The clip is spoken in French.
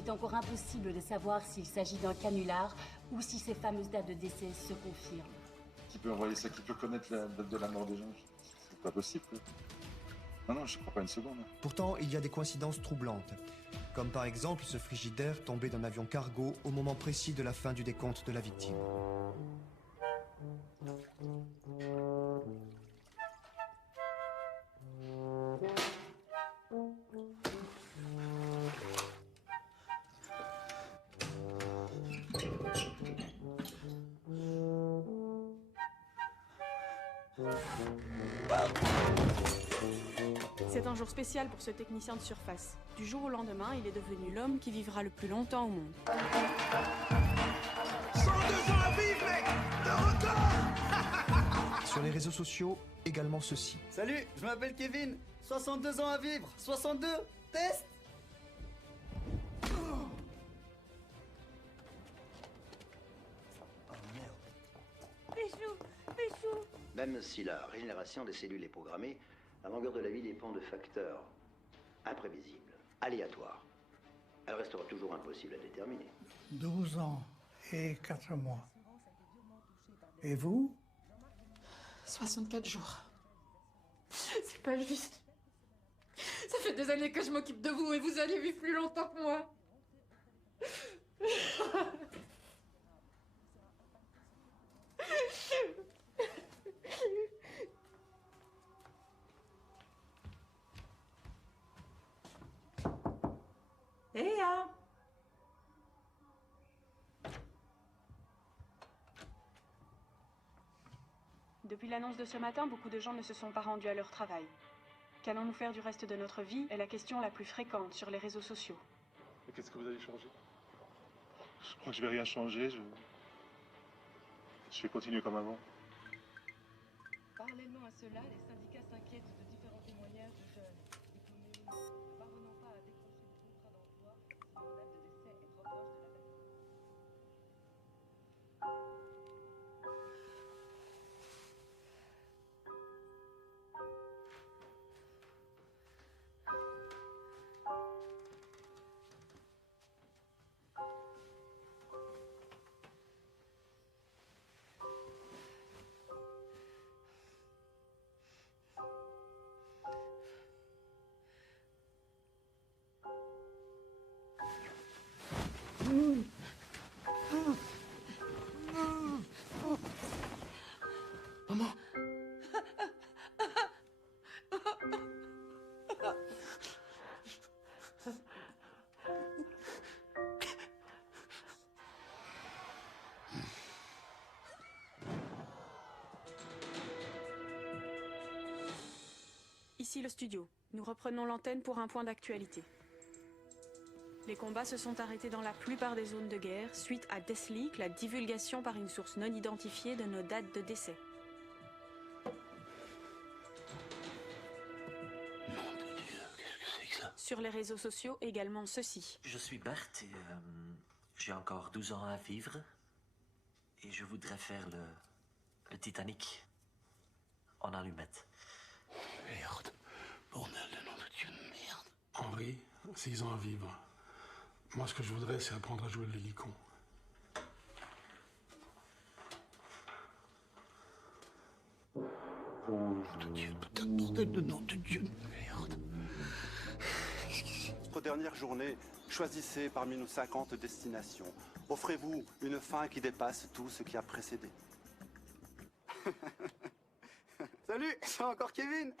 est encore impossible de savoir s'il s'agit d'un canular ou si ces fameuses dates de décès se confirment. Qui peut envoyer ça? Qui peut connaître la date de la mort des gens? C'est pas possible. Non, je crois pas une seconde. Pourtant, il y a des coïncidences troublantes. Comme par exemple ce frigidaire tombé d'un avion cargo au moment précis de la fin du décompte de la victime. C'est un jour spécial pour ce technicien de surface. Du jour au lendemain, il est devenu l'homme qui vivra le plus longtemps au monde. 102 ans à vivre, mec! Le record! Sur les réseaux sociaux, également ceci. Salut, je m'appelle Kevin. 62 ans à vivre. 62. Test. Oh merde. Péchou, Péchou. Même si la régénération des cellules est programmée, la longueur de la vie dépend de facteurs imprévisibles, aléatoires. Elle restera toujours impossible à déterminer. 12 ans et 4 mois. Et vous? 64 jours. C'est pas juste. Ça fait des années que je m'occupe de vous et vous allez vivre plus longtemps que moi. Léa! Depuis l'annonce de ce matin, beaucoup de gens ne se sont pas rendus à leur travail. Qu'allons-nous faire du reste de notre vie est la question la plus fréquente sur les réseaux sociaux. Et qu'est-ce que vous allez changer? Je crois que je vais rien changer. Je vais continuer comme avant. Parallèlement à cela, les syndicats s'inquiètent de différents témoignages de jeunes diplômés ou non, ne parvenant pas à décrocher de contrat d'emploi si leur date de décès est trop proche de la date. Maman. Ici le studio. Nous reprenons l'antenne pour un point d'actualité. Les combats se sont arrêtés dans la plupart des zones de guerre suite à Deathleak, la divulgation par une source non identifiée de nos dates de décès. Mon Dieu, qu'est-ce que c'est que ça? Sur les réseaux sociaux, également ceci. Je suis Bart et j'ai encore 12 ans à vivre. Et je voudrais faire le Titanic en allumette. Merde. Bordel de nom de Dieu de merde. Henri, 6 ans à vivre. Moi, ce que je voudrais, c'est apprendre à jouer le l'hélicon. Nom de Dieu, putain de bordel de nom de Dieu de merde. Notre dernière journée, choisissez parmi nos 50 destinations. Offrez-vous une fin qui dépasse tout ce qui a précédé. Salut, c'est encore Kevin.